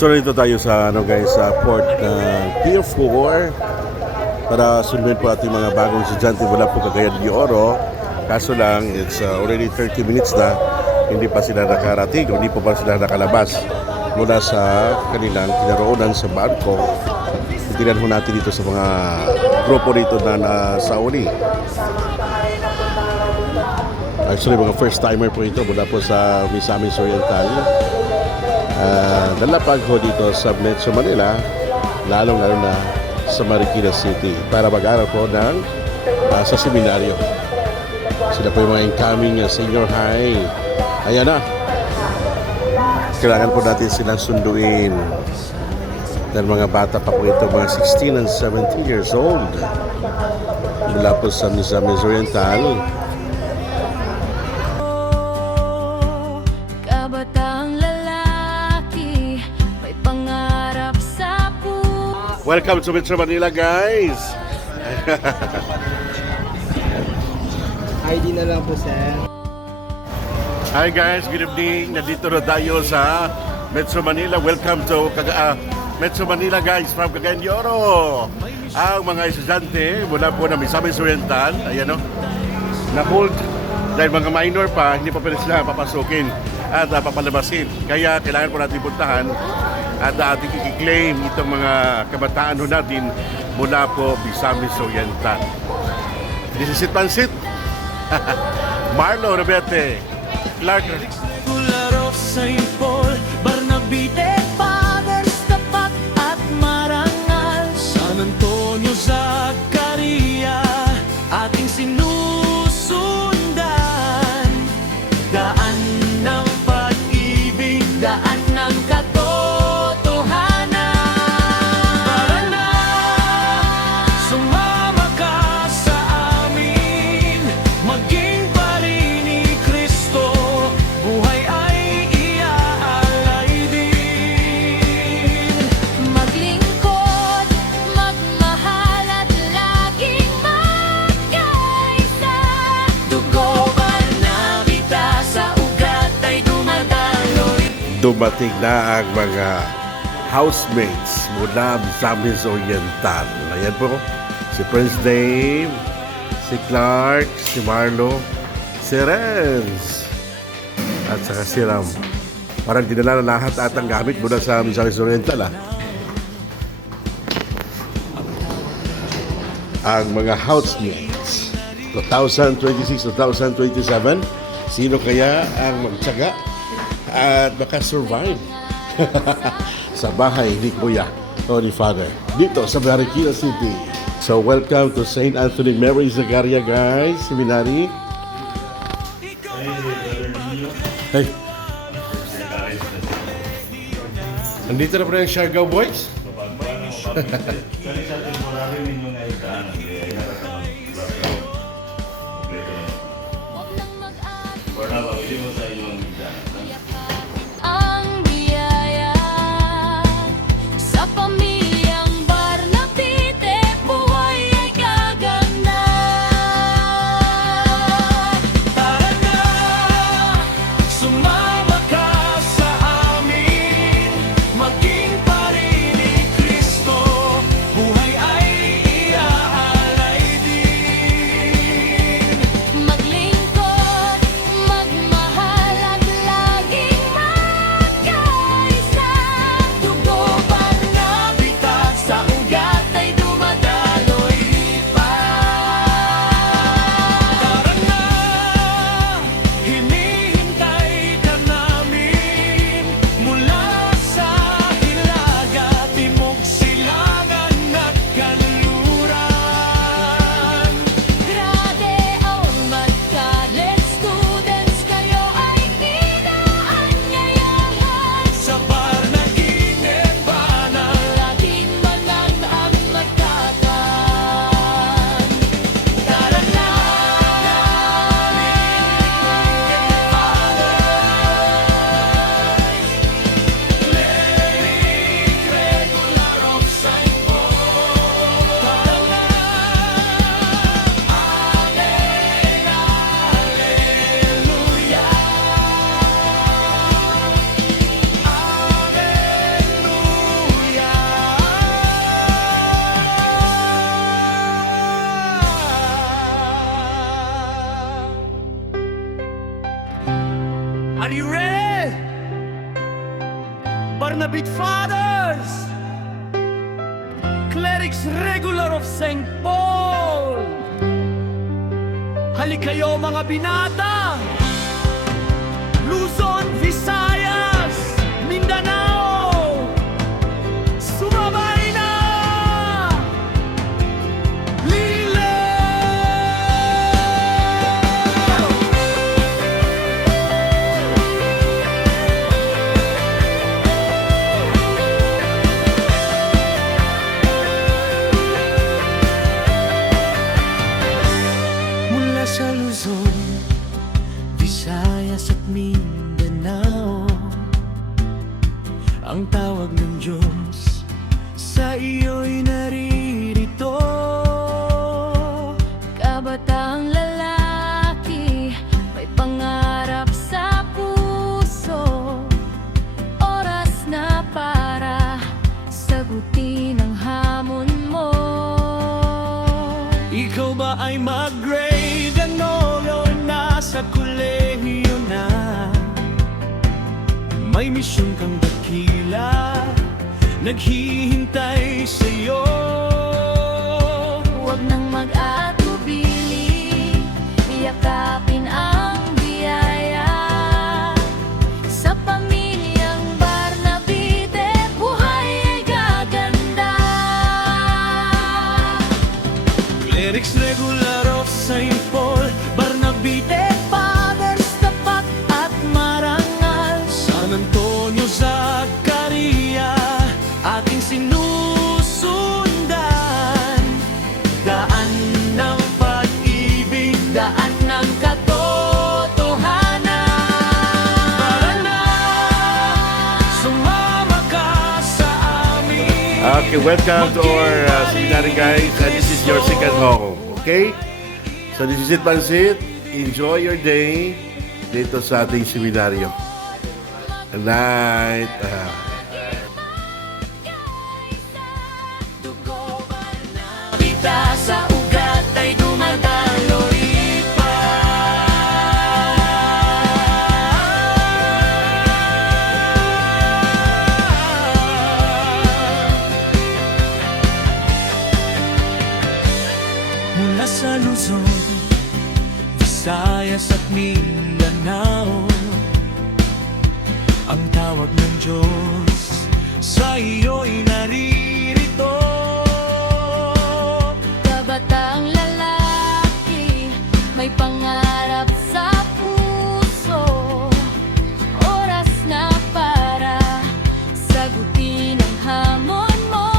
So dito tayo sa sa port ng Pier 4 para sundin po ating mga bagong estudyante mula po Cagayan de Oro. Kaso lang, it's already 30 minutes na hindi pa sila nakarating, hindi pa sila nakalabas mula sa kanilang kinaroonan sa barko. Tingnan ho natin dito sa mga grupo dito na nasa uli. Actually, mga first timer po ito mula po sa Misamis Oriental. Nalapag ho dito sa Metro Manila, lalong-lalo na sa Marikina City para mag-aral po sa seminaryo. Sila po yung mga incoming senior high. Ayan na. Kailangan po natin silang sunduin. Dahil mga bata pa po ito, mga 16 and 17 years old. Mula po sa Misamis Oriental. Welcome to Metro Manila, guys! ID na lang po, sir. Hi guys, good evening. Nandito na tayo sa Metro Manila. Welcome to Metro Manila, guys, from Cagayan de Oro. Ang mga estudyante mula po na Misamis Oriental, ayan o, na-hold dahil mga minor pa, hindi pa pwede sila papasukin at papalabasin. Kaya kailangan po natin puntahan at ating i-claim itong mga kabataan natin mula po Misamis Oriental. This is it, Pansit. Marlo Rebete, Clark Kularok St. Paul, Barnabite, Fathers, Tapat at Marangal, San Antonio, Zacaria, ating sinusundan. Daan ng pag-ibig, daan ng katotohanan. Para na, sumama ka sa amin, maging pari ni Kristo, buhay ay iaalay din. Maglingkod, magmahal at laging magkaisa. Dugo ba na bita sa ugat ay dumadaloy. Dumating na ang mga housemates mula Misamis Oriental. Ayan po, si Prince Dave, si Clark, si Marlo, si Renz, at saka si Ram. Parang dinala na lahat at ang gamit mula sa Misamis Oriental. Ang mga housemates 2026-2027, sino kaya ang magtsaga at makasurvive sa bahay ni Kuya o ni Father dito sa Marikina City. So welcome to St. Anthony Mary Zacaria, guys, seminary. Hey, nandito na po yung Siargao Boys. Ang biyaya sa pamilyang Barnabite, buhay ay gaganda. Tara na, sumama ka sa amin, maging pari ni Kristo, buhay ay iaalay. Barnabite Fathers, Clerics Regular of St. Paul. Halik kayo mga binata, Luzon, Visayas, Mindanao, sumabay na! Lilo! Mula sa Luzon, Visayas at Mindanao, ang tawag ng Diyos sa iyo'y naririto. Kabataang lalaki, may pangarap sa puso. Oras na para sagutin ang hamon mo. Ikaw ba ay mag-grade ano o nasa kolehiyo na? May misyon kang dakila, naghihintay sa'yo. Huwag nang mag-atubili, yakapin ang biyaya. Sa pamilyang Barnabite, buhay ay gaganda. Clerics Regular of St. Paul, Barnabite Fathers, tapat at marangal. San Antonio, Zacaria, ating sinusundan. Daan ng pag-ibig, Daan ng katotohanan. tara na, sumama ka sa amin. Okay, welcome to our seminary guys. This is your second home. Okay? So this is it, Pansit. Enjoy your day dito sa ating seminaryo. Good night. Bita sa ugat ay dumadaloy pa. Mula sa Luzon, Visayas at Mindanao, ang tawag ng Diyos sa iyo'y naririto. Kabataang lalaki, may pangarap sa puso. Oras na para sagutin ang hamon mo.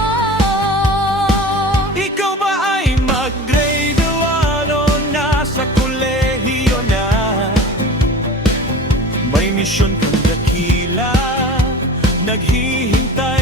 Ikaw ba ay mag-grade 1 o nasa kolehiyo na? May misyon kang dakila, naghihintay